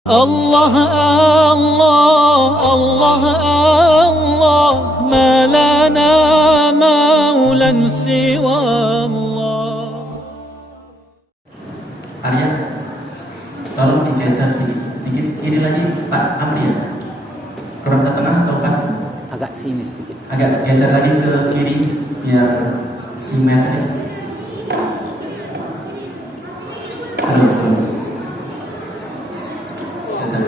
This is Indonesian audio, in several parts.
الله الله الله الله ما لنا مولا سوى الله. Arya, tolong digeser sedikit kiri lagi Pak Amri ya. Kurang ke tengah atau pas? Agak sini sedikit. Agak geser lagi ke kiri biar simetris. Terus. Geser.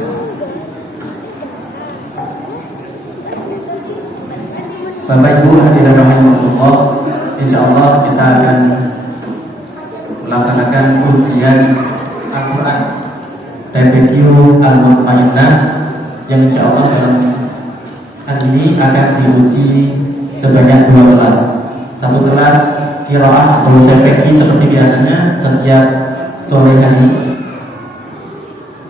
Bapak Ibu hadirin rahimakumullah, insyaallah kita akan melaksanakan ujian Al-Quran TPQ Al-Mutmainnah yang insyaallah dalam hari ini akan diuji sebanyak 2 kelas. Satu kelas qiraah atau TPQ seperti biasanya setiap sore hari.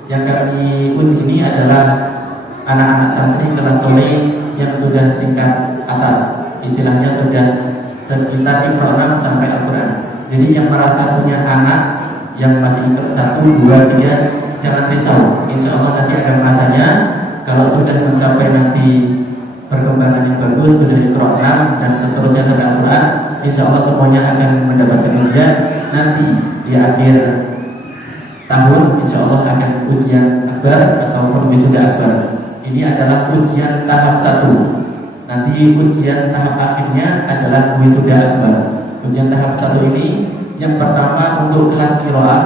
Yang kami uji ini adalah anak-anak santri kelas sore yang sudah tingkat atas, istilahnya sudah sekitar Iqra 6 sampai Al-Quran. Jadi yang merasa punya anak yang masih ikut 1, 2, 3, jangan risau. Insya Allah nanti ada masanya. Kalau sudah mencapai nanti perkembangan yang bagus, sudah Iqra 6 dan seterusnya sampai Al-Quran, insya Allah semuanya akan mendapatkan ujian. Nanti di akhir tahun, insya Allah akan ujian akbar ataupun wisuda akbar. Ini adalah ujian tahap 1. Nanti ujian tahap akhirnya adalah wisuda akbar. Ujian tahap 1 ini yang pertama untuk kelas qiraah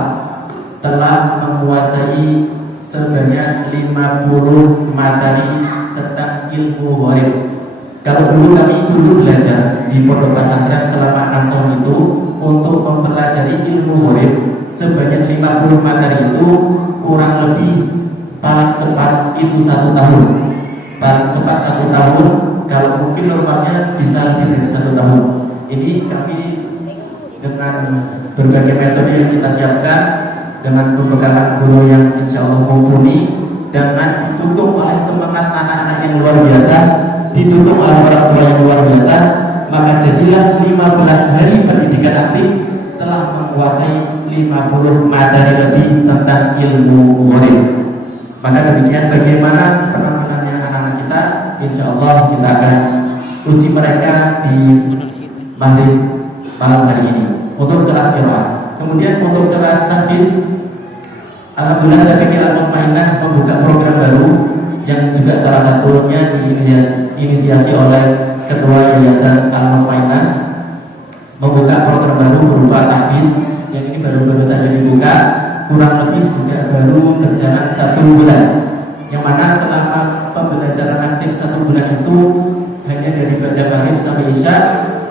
telah menguasai sebanyak 50 materi tentang ilmu gharib. Kalau dulu belajar di pondok pesantren selama 6 tahun itu untuk mempelajari ilmu gharib sebanyak 50 materi itu kurang lebih paling cepat itu 1 tahun. Paling cepat 1 tahun, kalau mungkin normalnya bisa lebih dari 1 tahun. Ini kami dengan berbagai metode yang kita siapkan, dengan pembekalan guru yang insya Allah mumpuni, dengan didukung oleh semangat anak-anak yang luar biasa, didukung oleh orang tua yang luar biasa, maka jadilah 15 hari pendidikan aktif telah menguasai 50 materi lebih tentang ilmu gharib. Maka demikian bagaimana penampilannya anak-anak kita, insya Allah kita akan uji mereka di maghrib malam hari ini untuk kelas qiraah. Kemudian untuk kelas tahfiz, alhamdulillah TPQ Al-Mutmainnah membuka program baru yang juga salah satunya diinisiasi oleh Ketua Yayasan Al-Mutmainnah, membuka program baru berupa tahfiz yang ini baru-baru saja dibuka, kurang lebih juga baru berjalan 1 bulan. Yang mana selama pembelajaran aktif 1 bulan itu hanya dari pada maghrib sampai isya,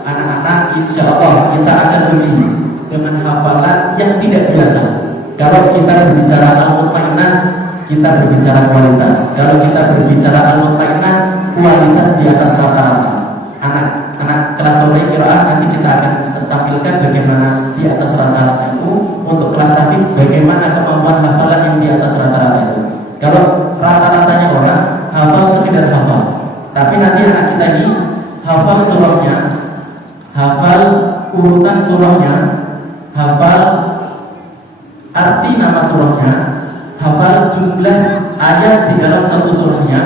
anak-anak insya Allah kita akan uji dengan hafalan yang tidak biasa. Kalau kita berbicara Al-Mutmainnah, kita berbicara kualitas. Kalau kita berbicara Al-Mutmainnah, kualitas di atas rata-rata. Anak kelas sore qiraah nanti kita akan tampilkan bagaimana di atas rata-rata itu. Untuk kelas tahfiz bagaimana kemampuan hafalan yang di atas rata-rata itu. Kalau rata-ratanya orang hafal sekedar hafal, tapi nanti anak kita ini hafal surahnya, hafal urutan surahnya, hafal arti nama surahnya, hafal jumlah ayat di dalam satu surahnya,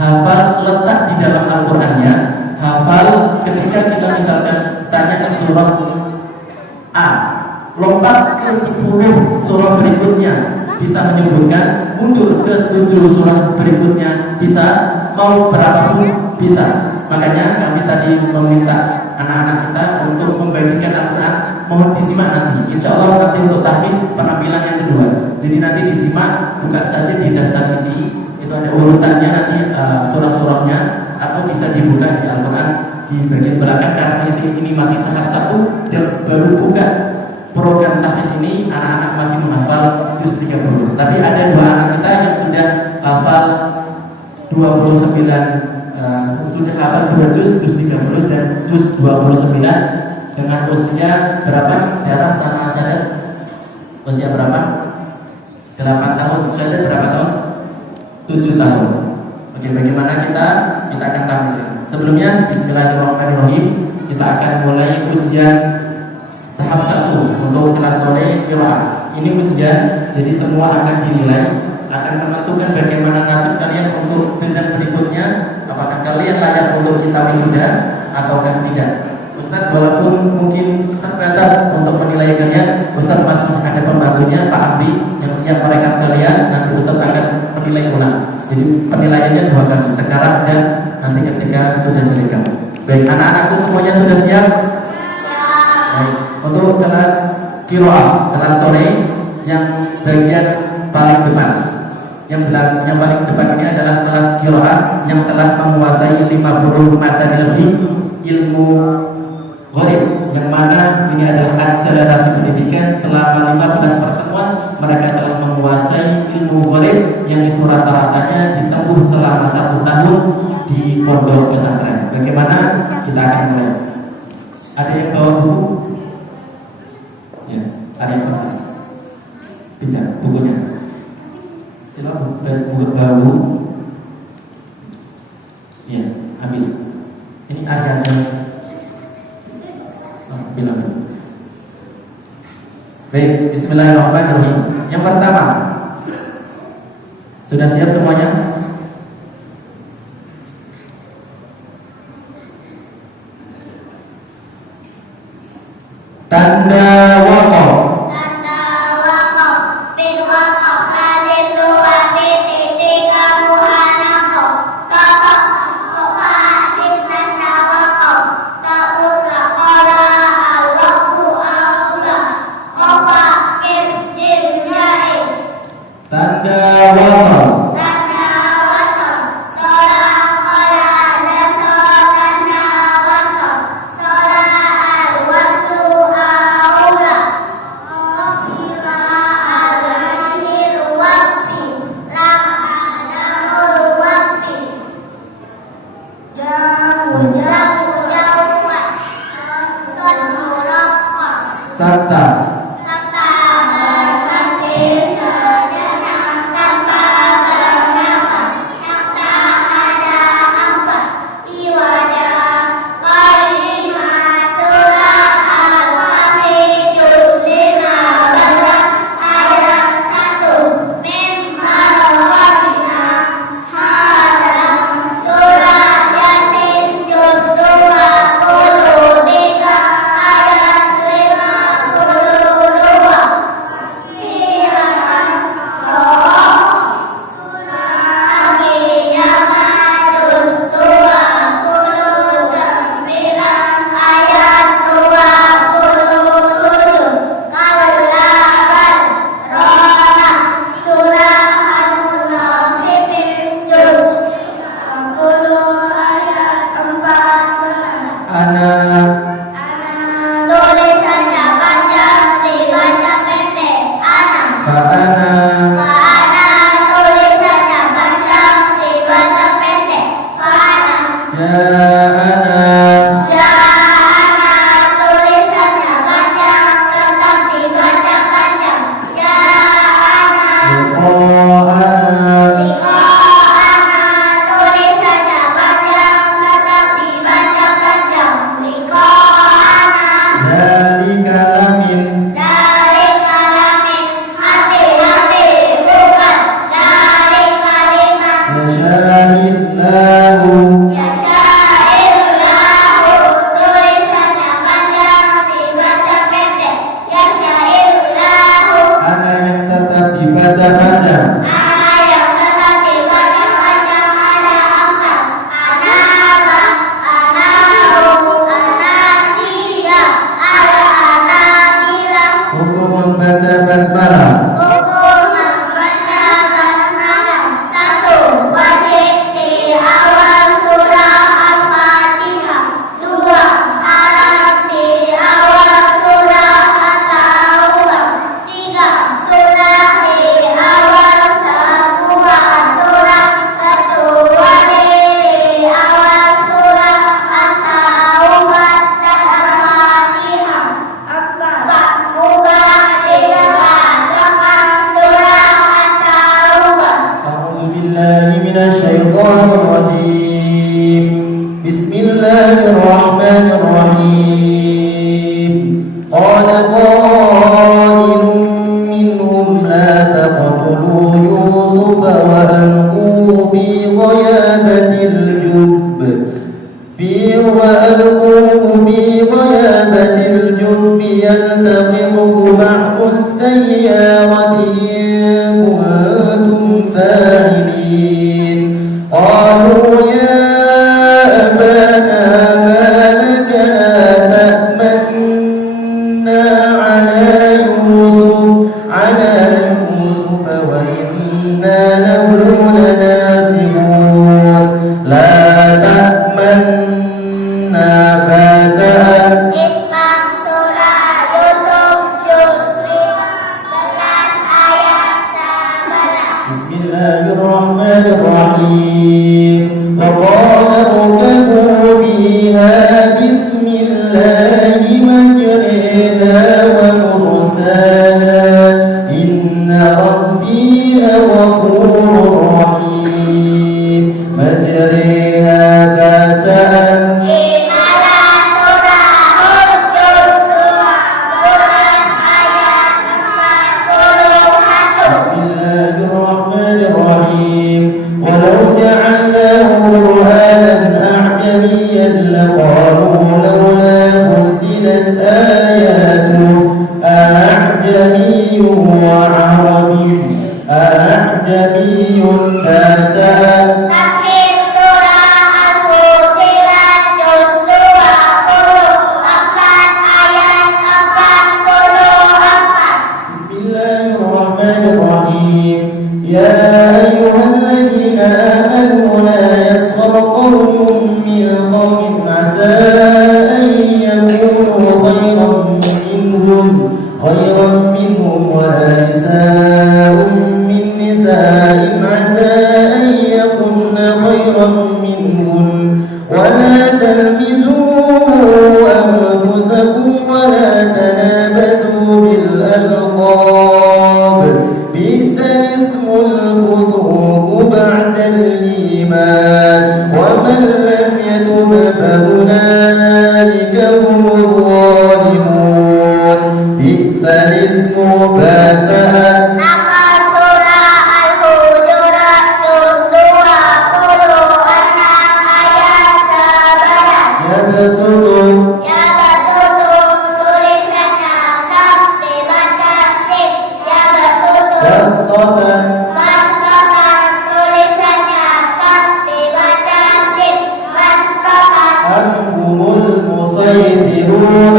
hafal letak di dalam Al-Qur'annya, hafal ketika kita misalkan tanya ke surah A, lompat ke 10 surah berikutnya bisa menyebutkan, mundur ke 7 surah berikutnya bisa, mau berapa bisa. Makanya kami tadi meminta anak-anak kita untuk membagikan Al-Quran, mohon disimak nanti. Insya Allah nanti untuk tahfiz penampilan yang kedua. Jadi nanti disimak, buka saja di daftar isi, itu ada urutannya nanti surah-surahnya, atau bisa dibuka di Al-Quran di bagian belakang karena ini masih tahap 1 dan baru buka program tahfiz ini, anak-anak masih menghafal juz 30. Tapi ada 2 anak kita yang sudah hafal 29 sudah hafal 2 juz 30 dan juz 29 dengan usia berapa? Darah sama syahadat usia berapa? 8 tahun. Syahadat berapa tahun? 7 tahun. Oke, bagaimana kita akan tampil. Sebelumnya bismillahirrahmanirrahim, kita akan mulai ujian tahap 1 untuk kelas sore qiraah. Ini ujian, jadi semua akan dinilai akan menentukan bagaimana nasib kalian untuk jenjang berikutnya. Apakah kalian layak untuk kita wisuda ataukah tidak? Ustaz walaupun mungkin terbatas untuk menilai kalian, Ustaz masih ada pembantunya Pak Abdi yang siap merekam kalian. Nanti Ustaz akan menilai ulang. Jadi penilaiannya 2 kali, sekarang dan nanti ketika sudah direkam. Baik, anak-anakku semuanya sudah siap? Baik, untuk kelas qiraah, kelas sore yang bagian paling depan. Yang paling depan ini adalah kelas qiraah yang telah menguasai 50 materi lebih ilmu gharib, yang mana ini adalah akselerasi pendidikan. Selama 15 pertemuan mereka telah menguasai ilmu gharib yang itu rata-ratanya ditempuh selama 1 tahun di pondok pesantren. Bagaimana? Kita akan mulai. Ada yang bawa buku? Ya, ada yang bawa. Pinjam bukunya. Silakan buku baru. Ya, ambil. Ini ada bilang. Baik, bismillahirrahmanirrahim. Yang pertama, sudah siap semuanya? Tanda waqaf. Tanda waqaf. Bin waqaf alif dua titik tiga muhanaqaf. Qaqaf alif tanda waqaf. Ta'ula qala al-waqfu aula. Qafakir jil jais. Tanda wasal. Tanda وألقوا في غيابة الجب يلتقطه بعض السيارة إن كنتم فاعلين قالوا يا أبانا ما لك لا تأمنا على يوسف وإنا له لناصحون لا تأمنا فتأت Islam surah Yusuf juz 15 ayat 11. بسم الله الرحمن الرحيم وقال اركبوا فيها بسم الله مجريها ومرساها إن ربي لغفور رحيم مجريها فتأت Inilah surah Hud juz 12 ayat 41. بسم الله الرحمن الرحيم ولو جعلناه قرآنا أعجميا لقالوا لولا فصلت آياته أعجمي وعربي أعجمي فتأت Tafsir surah Al-Fussilat juz 24 ayat 44. بسم الله الرحمن الرحيم يا أيها الذين آمنوا لا يسخر قوم من قوم عسى أن يكونوا خيرا منهم ولا نساء من نساء عسى أن يكن خيرا منهن ولا تلمزوا أنفسكم ولا تنابزوا بالألقاب بئس الاسم الفسوق بعد الإيمان ومن لم يتب فأولئك هم الظالمون بئس الاسم فتأت Nama surah Al-Hujurat juz 26 ayat 11. يبسط Ya basutu tulisannya sab dibaca sib. Ya basutu بسطة Bastokan tulisannya sab dibaca sib. Bastokan أم هم المسيطرون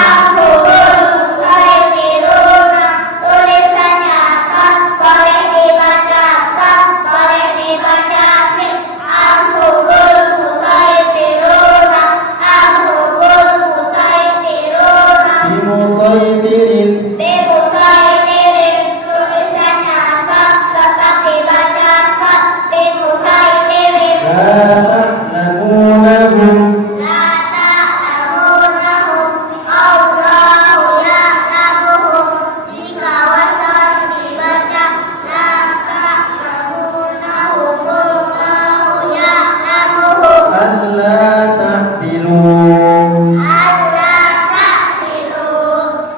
Ahumul musaytiruna tulisannya sab boleh dibaca sab boleh dibaca sib. Ahumul musaytiruna Ahumul musaytiruna بمسيطر Bimusaytirin tulisannya sab tetap dibaca sab. Bimusaytirin لا تعلمونهم la ta'lamunahum Allahu ya'lamuhum. Jika wasal dibaca la ta'lamunahum Allahu ya'lamuhum. ألا تعدلوا Allah ta'dilu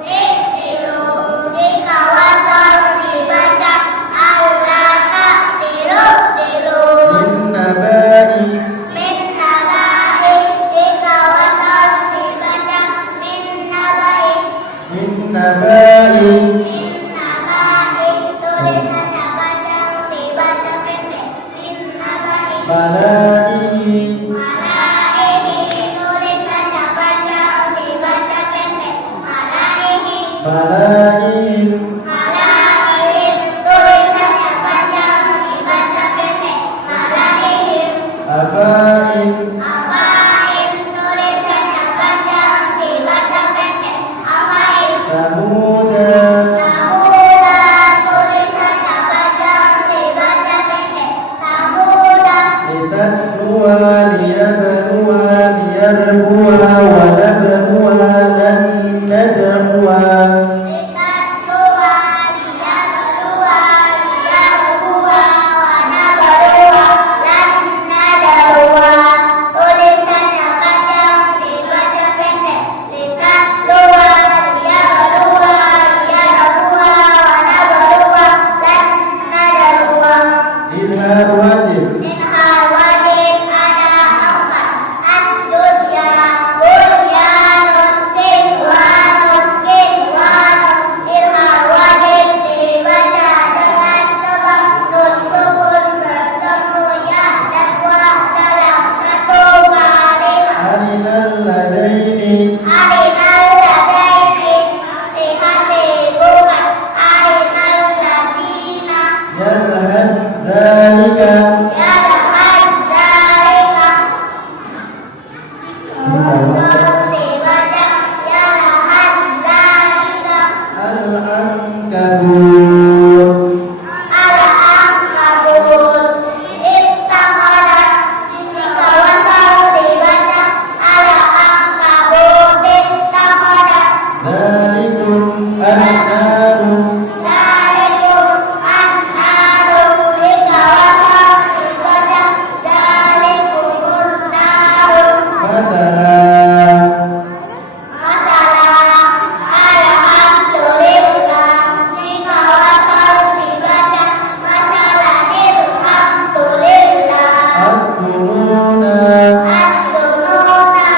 ihdilu. Jika wasal dibaca Allah ta'dilu dilu. بالنبأ Min nabai jika wasal dibaca min nabai. بالنبأ Min nabai tulisannya panjang dibaca pendek. Min nabai. ملائه Malaihi tulisannya panjang dibaca pendek. Malaihi. ملائه Malaihim tulisannya panjang dibaca pendek. Malaihim. أفائم Afaim tulisannya panjang dibaca pendek. Afaim. ثمودا Samuda tulisannya panjang dibaca pendek. Samuda. لتتلوها ليبلوها ليربوها ونبلوها لن ندعوها Litas dua dia berdua dia berdua warna berdua dan nada dua tulisannya panjang dibaca pendek. Litas dua dia berdua dia berdua warna berdua dan nada dua. Minhal wajib. Minhal wajib ada 4. Ad-dunya bunyanun sinwanun kinwanun. Minhal wajib dibaca dengan sebab nun sukun bertemu ya dan wa dalam satu kalimat. Arinal ladaini. Arinal ladaini hati-hati bukan arinal ladina. Yalhad dzalika. Yalhad dzalika wasal dibaca yalhad dzalika. Al-ankabut. Al-ankabut ittaqadat jika wasal dibaca al-ankabut ittaqadat. Dzalikum an-naru. Dzalikum an-naru jika wasal dibaca dzalikum an-naru. Masalah. Masalah alhamdulillah jika wasal dibaca masalah alhamdulillah. At-tununa. Ad-dununa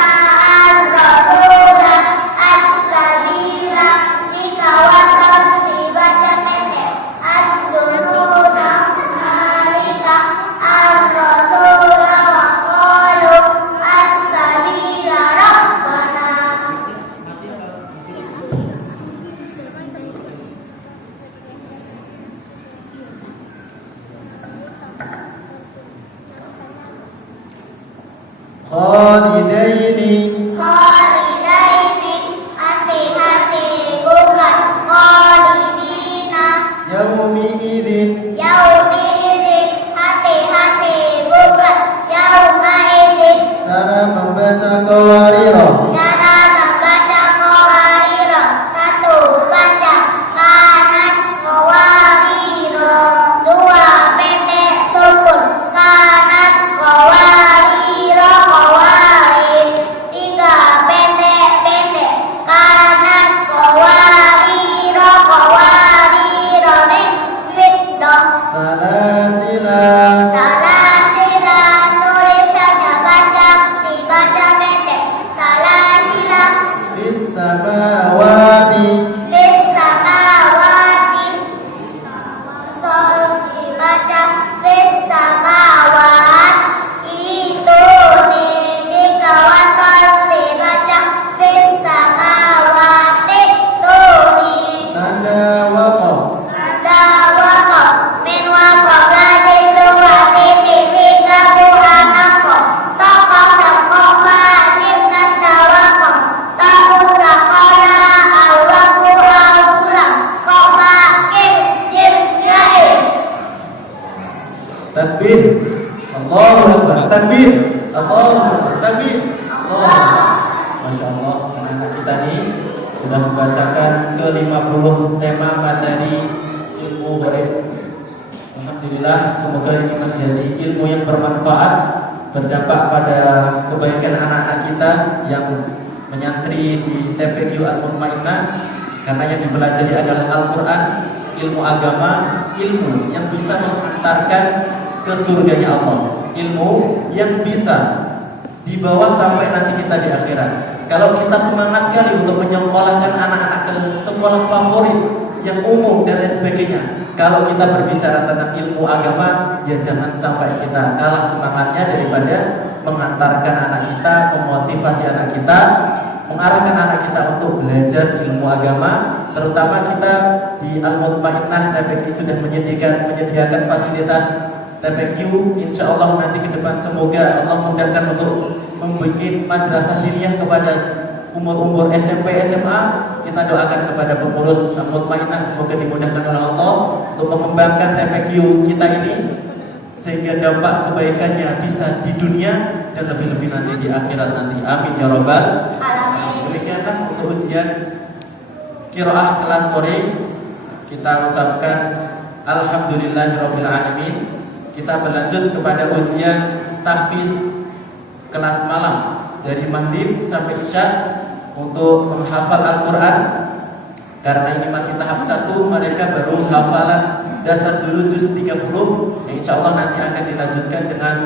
ar-rasula as-sabila jika wasal dibaca pendek. Ad-dununa malika ar-rasula wa qalu as-sabila rabbana. Khalidaini. Khalidaini hati-hati bukan khalidina. Yaumi idzin. Yaumi idzin hati-hati bukan yauma idzin. Cara membaca qawarira. Cara membaca qawarira 1 panjang kanas qawarira 2 pendek sukun kanas qawarira qawarin 3 pendek kanas qawarira qawarira min fiddah. Salasila. Salasila tulisannya baca dibaca pendek. Salasila Fis samawati. fis samawati sol dibaca fis samawat itu jika wasal dibaca fis samawati tuni. Tanda waqaf. Ada wakaf min wakaf lagi 2 titik 3 bulan apa tokoh dan koma jim tanda wakaf tahun lakola al-wafu al-ulang koma kim jim jahil. Takbir. Allahu Akbar. Takbir. Allahu Akbar. Takbir. Allah. Masya Allah, anak-anak kita ini sudah membacakan ke-50 tema materi ilmu gaib. Alhamdulillah, semoga ini menjadi ilmu yang bermanfaat, berdampak pada kebaikan anak-anak kita yang menyantri di TPQ Al-Mutmainnah. Karena yang dipelajari adalah Al-Quran, ilmu agama, ilmu yang bisa mengantarkan ke surganya Allah, ilmu yang bisa dibawa sampai nanti kita di akhirat. Kalau kita semangat kali untuk menyekolahkan anak-anak ke sekolah favorit yang umum dan lain sebagainya, kalau kita berbicara tentang ilmu agama, ya jangan sampai kita kalah semangatnya daripada mengantarkan anak kita, memotivasi anak kita, mengarahkan anak kita untuk belajar ilmu agama. Terutama kita di Al-Mutmainnah TPQ sudah menyediakan fasilitas TPQ. Insya Allah nanti ke depan semoga Allah mudahkan untuk membuat madrasah diniyah kepada umur-umur SMP, SMA. Kita doakan kepada pengurus Al-Mutmainnah semoga dimudahkan oleh Allah untuk mengembangkan TPQ kita ini, sehingga dampak kebaikannya bisa di dunia dan lebih-lebih nanti di akhirat nanti. Amin ya robbal alamin. Demikianlah untuk ujian qiraah kelas sore. Kita ucapkan alhamdulillahirabbil alamin. Kita berlanjut kepada ujian tahfiz kelas malam dari maghrib sampai isya untuk menghafal Al-Quran. Karena ini masih tahap 1, mereka baru hafalan dasar dulu juz 30. Insya Allah nanti akan dilanjutkan dengan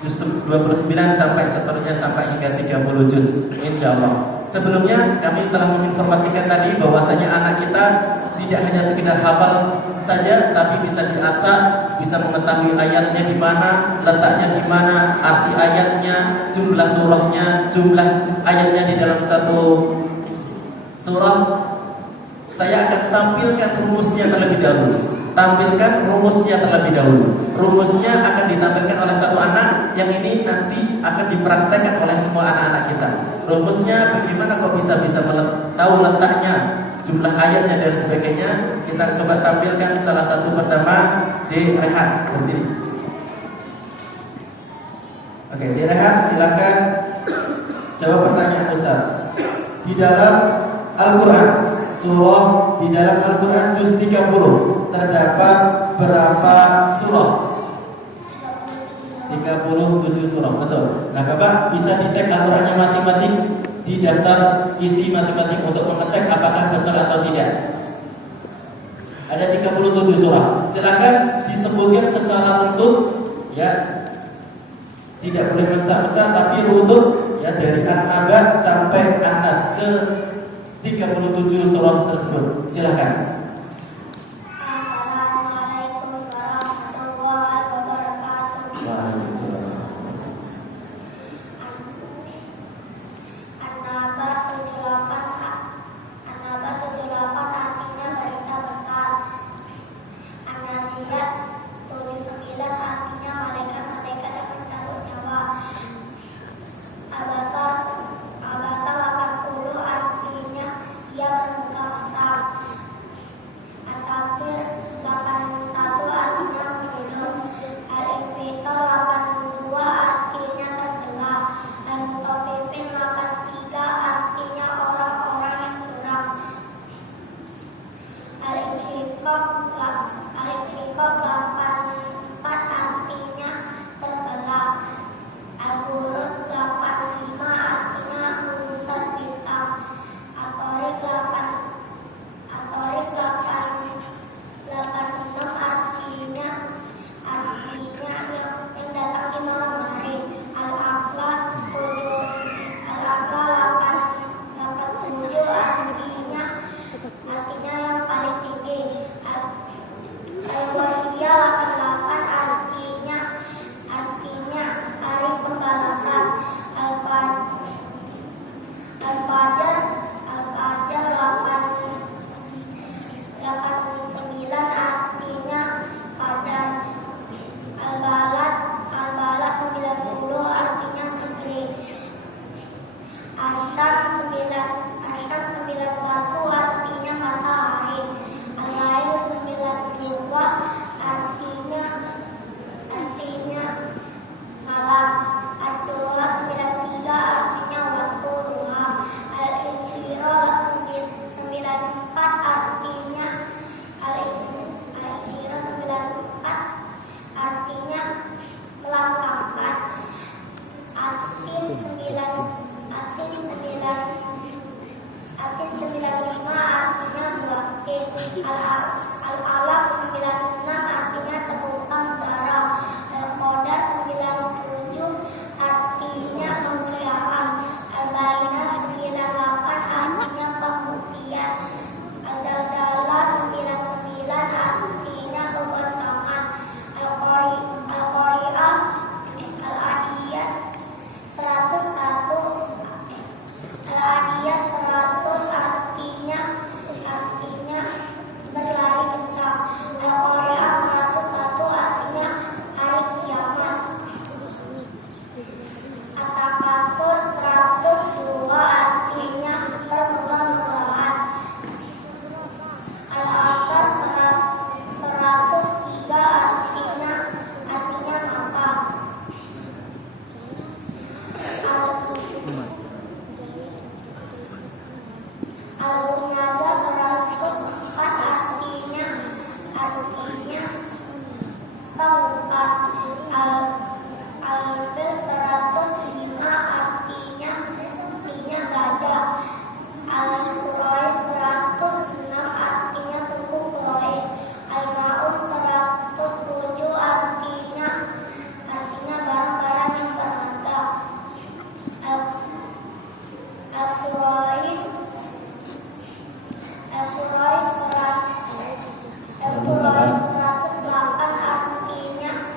juz 29 sampai seterusnya sampai hingga 30 juz. Insya Allah. Sebelumnya kami telah menginformasikan tadi bahwasanya anak kita tidak hanya sekedar hafal saja, tapi bisa diacak, bisa mengetahui ayatnya di mana, letaknya di mana, arti ayatnya, jumlah surahnya, jumlah ayatnya di dalam satu surah. Saya akan tampilkan rumusnya terlebih dahulu. Rumusnya akan ditampilkan oleh satu anak yang ini nanti akan dipraktekkan oleh semua anak-anak kita. Rumusnya bagaimana kok bisa tahu letaknya, jumlah ayatnya dan sebagainya. Kita coba tampilkan salah satu pertama di Rehan. Oke, di Rehan silakan jawab pertanyaan Ustaz. Di dalam Al-Quran, surah di dalam Al-Quran juz 30 terdapat berapa surah? 37 surah, betul. Nah Bapak bisa dicek Al-Qurannya masing-masing di daftar isi masing-masing untuk mengecek apakah betul atau tidak. Ada 37 surah. Silakan disebutkan secara runtut, ya. Tidak boleh pecah-pecah, tapi runtut, ya, dari An-Naba sampai An-Nas ke 37 surah tersebut. Silakan. Assalamualaikum warahmatullahi wabarakatuh. An-Naba 78 artinya berita besar. An-Nasiyat 79 artinya malaikat-malaikat yang mencabut nyawa. Abasa 80 artinya ia bermuka masam.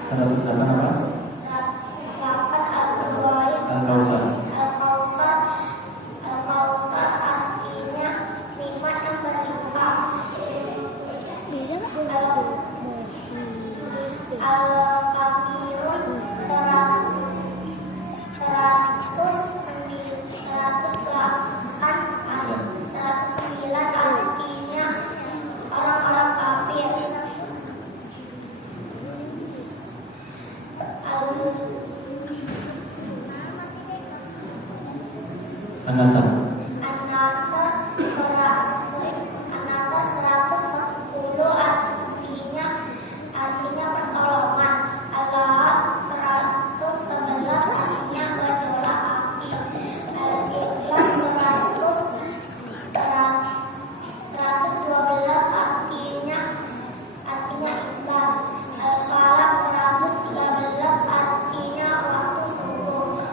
108 apa? 108 Al-Kausar. Al-Kausar artinya nikmat yang berlimpah. Al-Kafirun 109 artinya orang-orang kafir. An-Nasr. An-Nasr 110 artinya pertolongan. Al-Ahzab 111 artinya gejolak api. Al-Ikhlas 112 artinya ikhlas. Al-Falaq 113 artinya waktu subuh.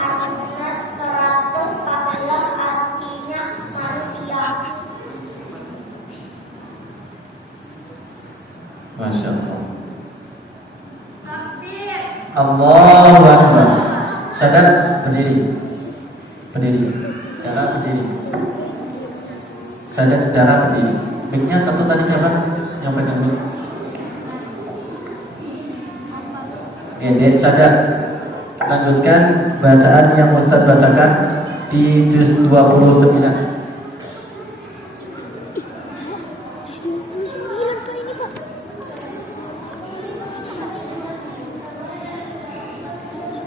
An-Nas 114 artinya manusia. Masya Allah. Allahu Akbar. Sadar, berdiri. Berdiri. Darah berdiri. Sadar, darah berdiri. Mic-nya satu tadi siapa? Yang pegang mic. Dek, sadar. Lanjutkan bacaan yang Ustaz bacakan di juz 29.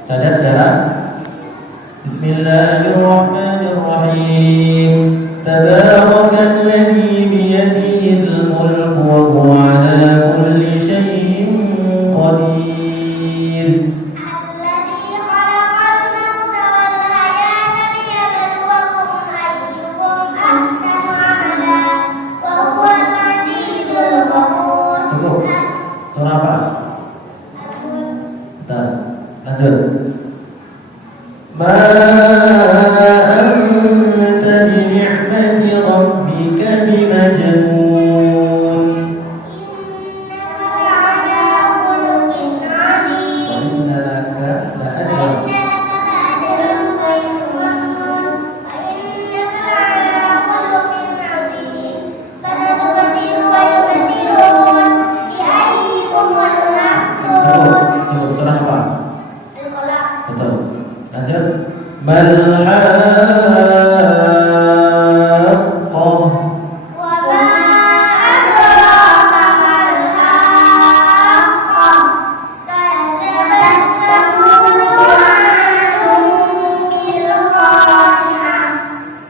Sadar darah. Bismillahirrahmanirrahim. Tabarakalladzi biyadihil mulku wa huwa ala kulli syai'in qadir. Alladzi khalaqal mauta wal hayata liyabluwakum ayyukum ahsanu amala wa huwal azizul ghafur. Cukup. Surah apa? Bentar. Lanjut. Ma anta bi ni'mati rabbika bimajnun. Innaka ala khuluqin 'azim. Wa inna laka la ajran. Innaka la'ajrun ghairu mamnun. Wa innaka ala khuluqin 'azim. Sanadbasiru wa yubsirun. Bi ayyikumul maftun. Cukup. Surah apa? Al-Qalaq. Betul. Lanjut. Mal haqqah. Wa ma adraka mal haqqah. Kadzabat Thamud wa 'adun bil qari'ah.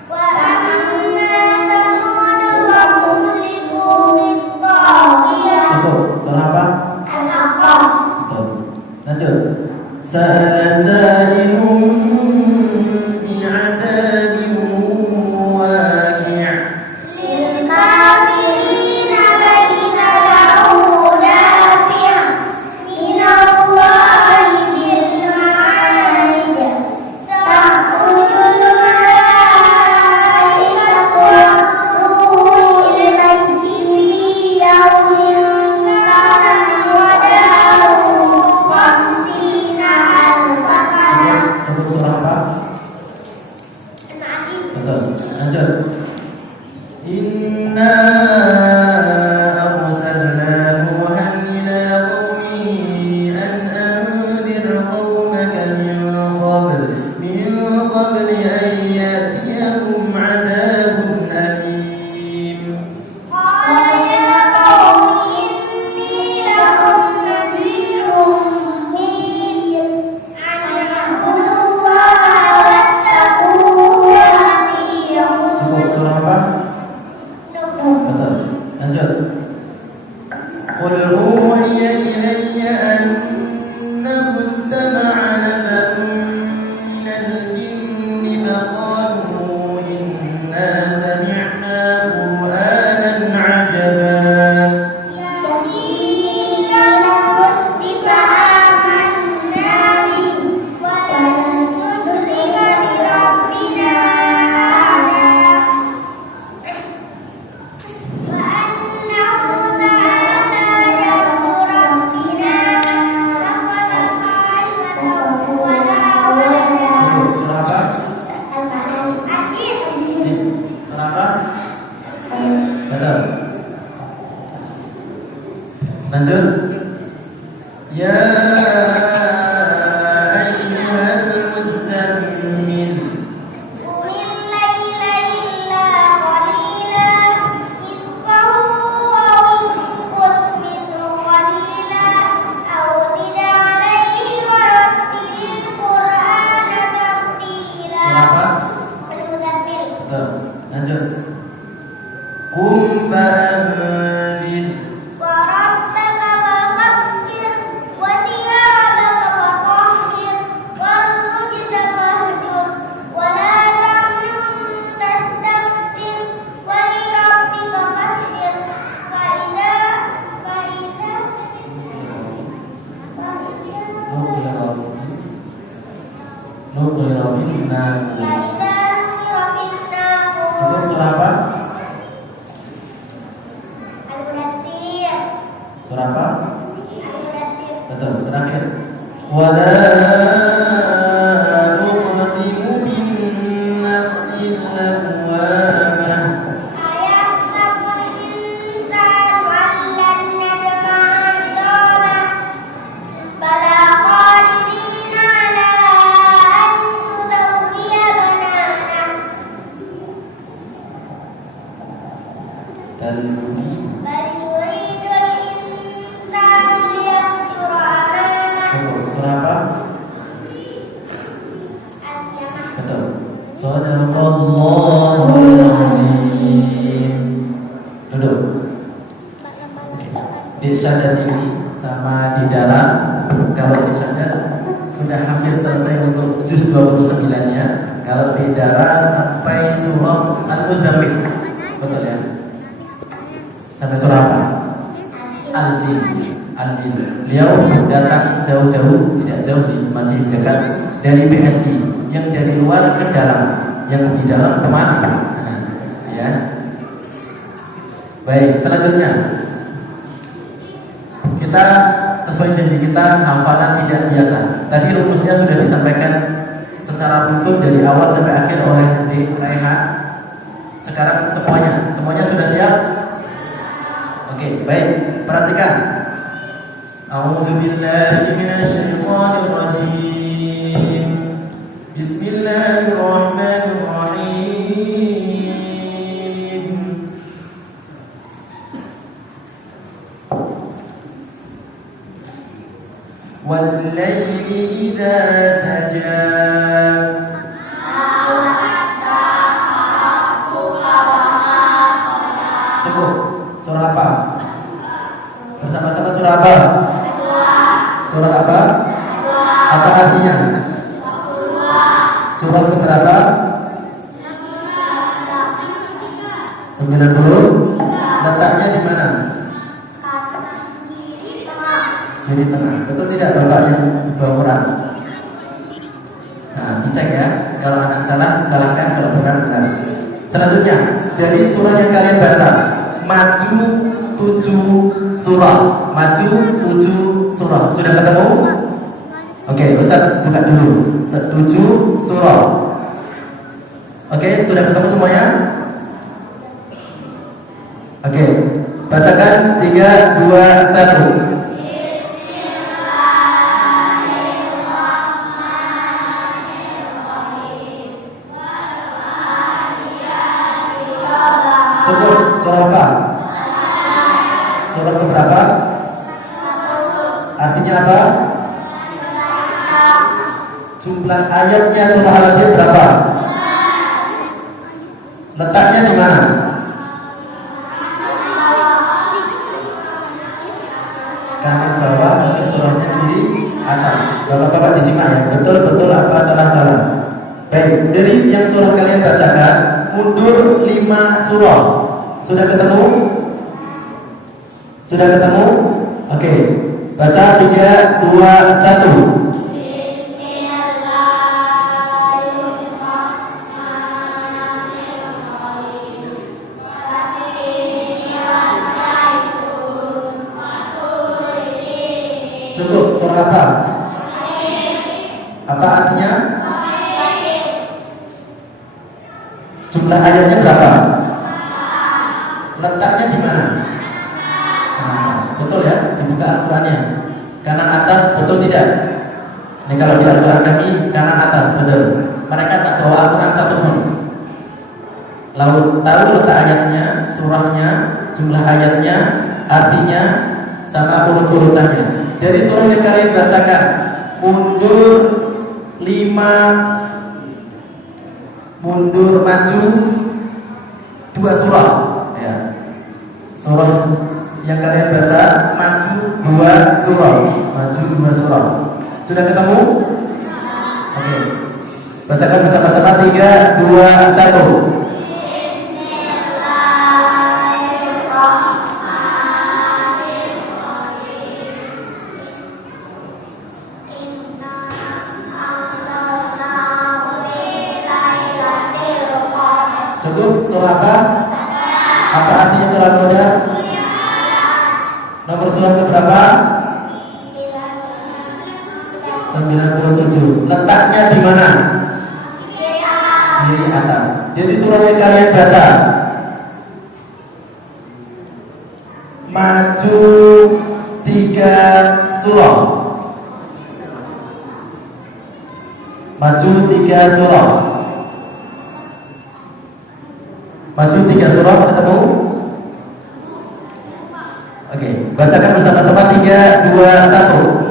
Wa amma Thamud fa uhliku bit taghiyah. Cukup. Surah apa? Al-Haqqah. Betul. Lanjut. Sa'ala sa'ilun bi'adzabin waqi'. Lil kafirina laisa lahu dafi'. Minallahi dzil ma'arij. Ta'rujul malaikatu war-ruhu ilayhi fi yawmin kana miqdaruhu khamsina alfa sanah. Cukup. Surah apa? Ya ayyuhal muzammil. قم الليل إلا قليلا نصفه أو انقص منه قليلا أو زد عليه ورتل القرآن ترتيلا. Surah apa? المزمل. Betul. Lanjut. Qum fa'anzir. وربك فكبر وثيابك فطهر والرجز فاهجر ولا تمنن تستكثر ولربك فاصبر Nuqira bin Nabi. فإذا نقر في الناقور. Cukup surah apa? المدثر. Surah apa? المدثر. Betul, terakhir. Wala uqsimu bin nafsil lawwamah. أيحسب الإنسان أن لن نجمع عظامه بلى قادرين على أن نسوي بنانه Dan بل يريد الإنسان ليفجر أمامه. cukup. Surah apa? الجمع. Betul. Shadaqallahul azim. Duduk. Di syahadat ini sama di dalam, kalau di syahadat sudah hampir selesai untuk juz 29-nya. Kalau di dalam sampai surah Al-Muzammil. Betul ya? Sampai surah apa? Al-Jin. Al-Jin. Beliau datang jauh-jauh, tidak jauh sih, masih dekat dari BSI. Yang dari luar ke dalam, yang di dalam kemana? Ya. Baik, selanjutnya kita sesuai janji kita hafalan tidak biasa. Tadi rumusnya sudah disampaikan secara runtut dari awal sampai akhir oleh Dik Raihan. Sekarang semuanya sudah siap? Oke, baik. Perhatikan. A'udzubillahi minasyaitonir rajim. Bismillahirrahmanirrahim. Wal-laili idza saja. Cukup. Surah apa? Bersama-sama surah apa? Surah apa? Apa artinya? Surah keberapa? 90. Letaknya di mana? Kiri tengah. Betul tidak Bapak yang bawa Quran? Nah, dicek ya. Kalau anak salah, salahkan. Kalau benar, benar. Selanjutnya, dari surah yang kalian baca, maju 7 surah. Maju 7 surah. Sudah ketemu? Oke, Ustaz buka dulu. 7 surah. Oke, sudah ketemu semuanya? Oke, bacakan 3, 2, 1. Cukup. Surah apa? Surah keberapa? Artinya apa? Jumlah ayatnya surah Al-Hadid berapa? Letaknya di mana? Kanan bawah, tapi surahnya di atas. Bapak-bapak disimak ya. Betul-betul apa salah-salah. Baik, dari yang surah kalian bacakan, mundur 5 surah. Sudah ketemu? Sudah ketemu? Oke. Baca 3, 2, 1. Cukup. Surah apa? Apa artinya? Jumlah ayatnya berapa? Letaknya di mana? Nah, betul ya, dibuka Al-Qurannya. Kanan atas, betul tidak? Ini kalau di Al-Quran kami kanan atas, betul. Mereka tak bawa Al-Quran satu pun. Lalu tahu letak ayatnya, surahnya, jumlah ayatnya, artinya, sama urut-urutannya. Dari surah yang kalian bacakan, mundur 5, mundur maju 2 surah. Ya. Surah yang kalian baca maju 2 surah, maju 2 surah. Sudah ketemu? Oke. Bacakan bersama-sama 3, 2, 1. Cukup, surah apa? Apa artinya surah Al-Qadar? Nomor surah keberapa? 97. Letaknya di mana? Di atas. Jadi surah yang kalian baca maju 3 surah. Maju 3 surah. Maju 3 surah, ketemu? Oke, bacakan bersama-sama 3, 2, 1.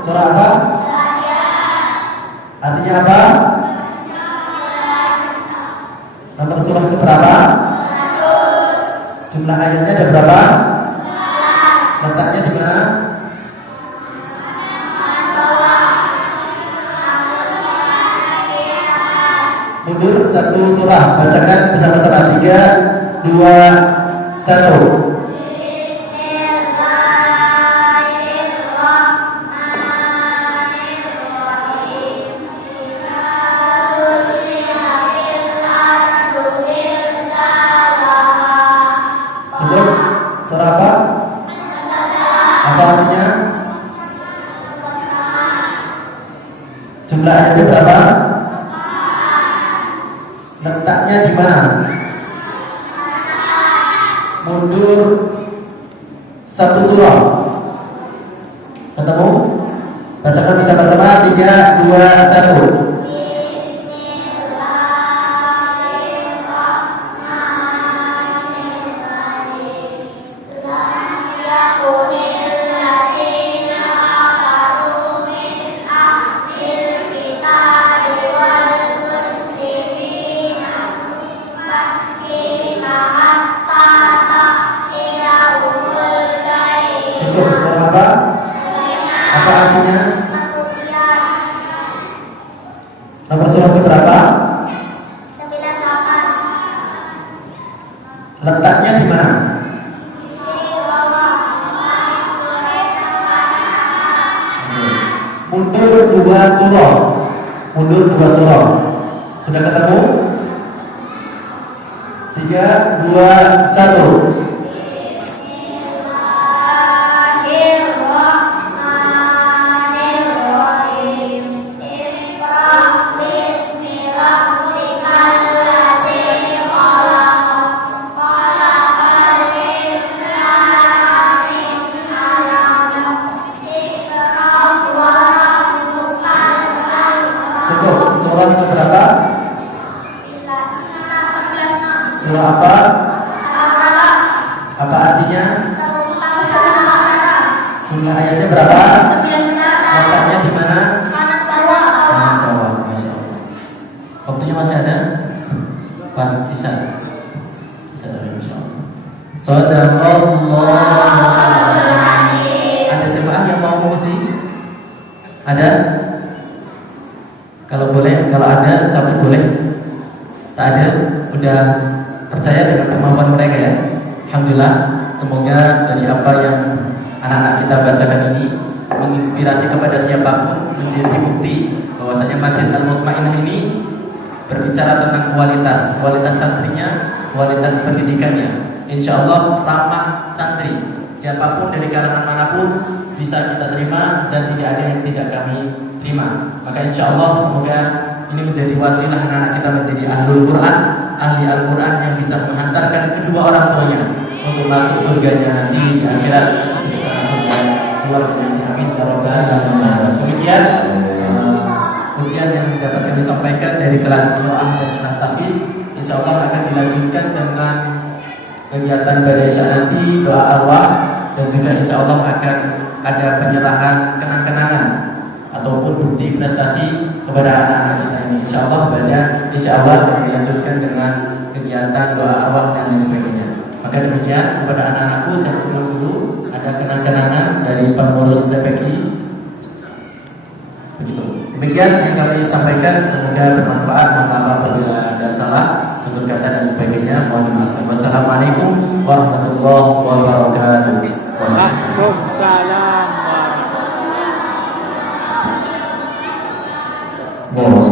Surah apa? Artinya apa? Nomor surah ke berapa? Jumlah ayatnya ada berapa? Letaknya di mana? Mundur 1 surah. Bacakan bersama-sama 3, 2, 1. Surah apa? Apa artinya? Jumlah ayatnya berapa? Letaknya di mana? Mundur 1 surah. Ketemu? Bacakan bersama-sama 3, 2, 1. Surah apa? Apa artinya? Nomor surah ke berapa? 98. Letaknya di mana? Mundur 2 surah. Mundur 2 surah. Sudah ketemu? 3, 2, 1. Surah yang berapa? Surah apa? Apa artinya? Jumlah ayatnya berapa? Letaknya di mana? Kanan bawah. Masya Allah. Waktunya masih ada? Pas Isya. Isya dari Masya Allah. Sadaqallah. Ada jemaah yang mau menguji? Ada? Kalau boleh, kalau ada, satu boleh. Tak ada, udah percaya dengan kemampuan mereka ya. Alhamdulillah, semoga dari apa yang anak-anak kita bacakan ini menginspirasi kepada siapapun, menjadi bukti bahwasanya Masjid Al-Mutmainah ini berbicara tentang kualitas santrinya kualitas pendidikannya. Insya Allah ramah santri, siapapun dari kalangan manapun bisa kita terima dan tidak ada yang tidak kami terima. Maka insya Allah semoga ini menjadi wasilah anak-anak kita menjadi ahlul Quran, ahli Al-Quran yang bisa menghantarkan kedua orang tuanya untuk masuk surganya nanti di akhirat. Amin ya rabbal alamin. Demikian ujian yang dapat kami sampaikan dari kelas Qiraah dan kelas Tahfiz. Insya Allah akan dilanjutkan dengan kegiatan pada Isya nanti, doa arwah, dan juga insya Allah akan ada penyerahan kenang-kenangan ataupun bukti prestasi kepada anak-anak kita ini. Insya Allah akan dilanjutkan dengan kegiatan doa arwah dan lain sebagainya. Maka demikian kepada anak-anakku, jangan pulang dulu, ada kenang-kenangan dari pengurus TPQ. Begitu. Demikian yang kami sampaikan, semoga bermanfaat. Mohon maaf apabila ada salah, tutur kata dan sebagainya. Mohon dimaafkan. Wassalamualaikum warahmatullahi wabarakatuh. Waalaikumsalam warahmatullahi wabarakatuh.